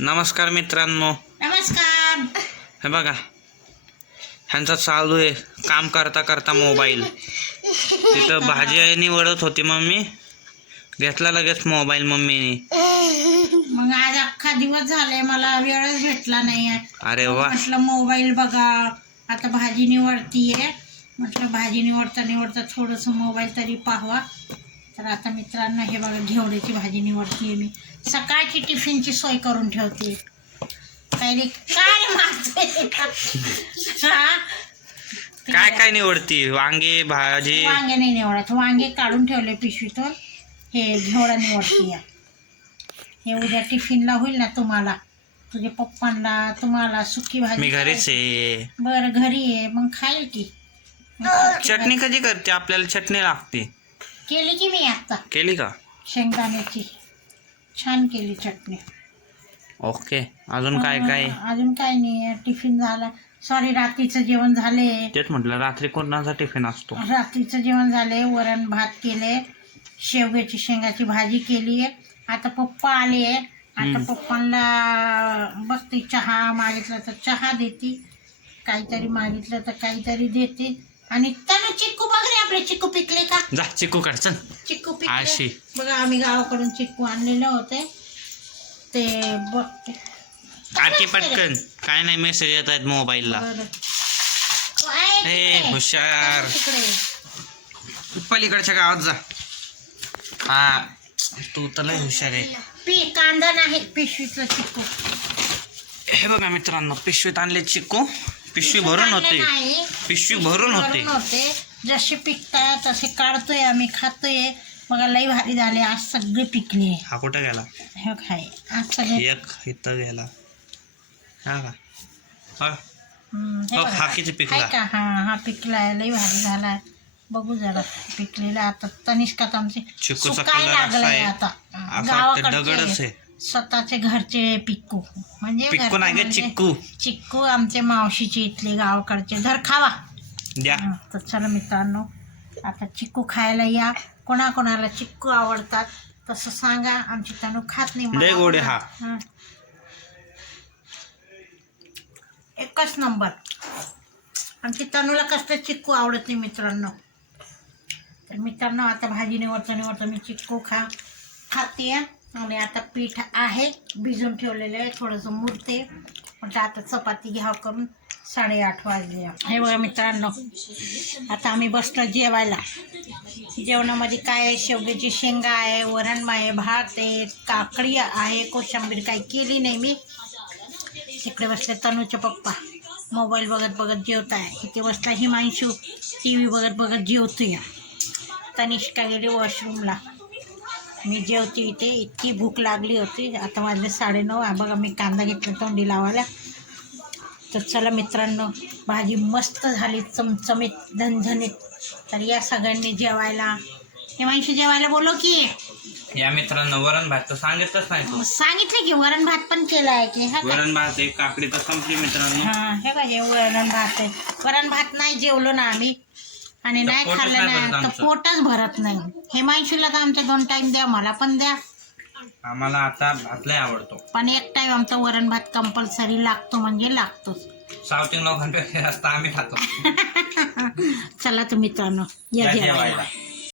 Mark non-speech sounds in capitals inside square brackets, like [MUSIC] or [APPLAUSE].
नमस्कार मित्रांनो. नमस्कार. हे बघा. ह्यांचा चालू आहे काम करता करता मोबाईल. तिथं भाजी आहे निवडत होती मम्मी. घेतला लगेच मोबाईल मम्मीने. मग आज अख्खा दिवस झालाय मला वेळच भेटला नाहीये. अरे वा. म्हटलं मोबाईल बघा. आता भाजी निवडतीये. म्हटलं भाजी निवडता निवडता थोडस मोबाईल तरी पाहावा. तर आता मित्रांनो हे बघा घेवड्याची भाजी निवडतीये मी. सकाळची टिफिनची सोय करून ठेवते काय रे काय हा? काय काय निवडती? वांगे भाजी? वांगे नाही निवडत. वांगे काढून ठेवले पिशवीतून. हे घेवडा निवडतीये. हे उद्या टिफिनला होईल ना तुम्हाला. तुझ्या पप्पांना तुम्हाला सुकी भाजी मी घरीच आहे. बर घरी आहे मग खाईल की. चटणी कधी करते? आपल्याला चटणी लागते. केली की मी आता. केली का? शेंगदाण्याची. छान केली चटणी. ओके. अजून काय काय? अजून काय नाही टिफिन झाला. सॉरी रात्रीचं जेवण झाले. तेच म्हटलं रात्री कोणाचा टिफिन असतो? रात्रीचं जेवण झाले. वरण भात केले. शेवग्याची शेंगाची भाजी केली. आहे आता पप्पा आले. आता. पप्पांना बसते चहा मागितलं तर चहा देते. काहीतरी मागितलं तर काहीतरी देते. आणि त्याला चिक्कू बघ रे आपले चिक्कू पिकले का? जा चिकू काढ चल. चिक्कू आळशी. पिकले बघा आम्ही गावाकडून चिक्कू आणलेले होते. ते बघते आटी पटकन. काय नाही मेसेज येत आहेत मोबाईलला बरं. आहे हे तिकडे. हुशार. तिकडे. पलीकडच्या गावात जा. हा तू तर लय हुशार आहे. पी कांदा नाही पिशवीचं चिक्कू. हे बघा मित्रांनो पिशवीत आणले चिकू पिशवी भरून होते. नाही. पिशवी भरून होते. होते. जसे पिकतात तसे काढतोय आम्ही खातोय. बघा लई भारी झाले. आज सगळे पिकले. हा कुठं गेला? हे खाय आज सगळे एक इथं गेला. हा का? हा. हम्म, हे हो, बघा. हा किती पिकला? का? हा हा पिकलाय लई भारी झाला. बघू जरा पिकलेला. आता तनिष्कात आमचे चिकूचा सुकाय कलर असा लागलाय आहे. आता. असा वाटतं दगडच आहे. स्वतःचे घरचे पिक्कू. म्हणजे पिक्कू घरचे नाही ग म्हणजे चिक्कू. चिक्कू आमचे मावशीचे इथले गावाकडचे. धर खावा. द्या. हं, तर चला मित्रांनो आता चिक्कू खायला या. कोणाकोणाला चिक्कू आवडतात तसं सांगा. आमची तनू खात नाही मला लय गोड आहे हा. हं. एकच नंबर. आमची तनूला कसलं चिक्कू आवडत नाही मित्रांनो. तर मित्रांनो आता भाजी निवडता निवडता मी चिक्कू खा खाते आणि आता पीठ आहे भिजून ठेवलेलं आहे थोडंसं मुरते. म्हटलं आता चपाती घ्याव करून साडेआठ वाजले. हे बघा मित्रांनो आता आम्ही बसलो जेवायला. जेवणामध्ये काय आहे? शेवग्याची शेंगा आहे वरण आहे भात आहे काकडी आहे कोशिंबीर काही केली नाही मी. तिकडे बसले तनूचे पप्पा. मोबाईल बघत बघत जेवत आहे इथे बसला हिमांशू. टी व्ही बघत बघत जेवतोय. तनिष्का गेली वॉशरूमला मी जेवते इथे इतकी भूक लागली होती. आता वाजले साडेनऊ आहे बघा मी कांदा घेतला तोंडी लावायला. तर चला मित्रांनो भाजी मस्त झाली चमचमीत झणझणीत तर या सगळ्यांनी जेवायला. हिमांशू जेवायला बोलो की. या मित्रांनो वरण भात तर सांगितलंच नाही तू. सांगितलं की वरण भात पण केला आहे की हा का? वरण भात एक काकडी तर संपली मित्रांनो. हा हे का हे वरण भात आहे? वरण भात नाही जेवलो ना आम्ही. आणि नाही पोटच खाल्लं नाही भरत तर आमचं. पोटच भरत नाही. हिमांशूला तर आमच्या दोन टाइम द्या मला पण द्या. आम्हाला आता भात लय आवडतो. पण एक टाइम आमचा वरण भात कंपल्सरी लागतो म्हणजे लागतोच. साऊथ लोकांपेक्षा जास्त आम्ही खातो. [LAUGHS] चला तर मित्रांनो या जेवायला.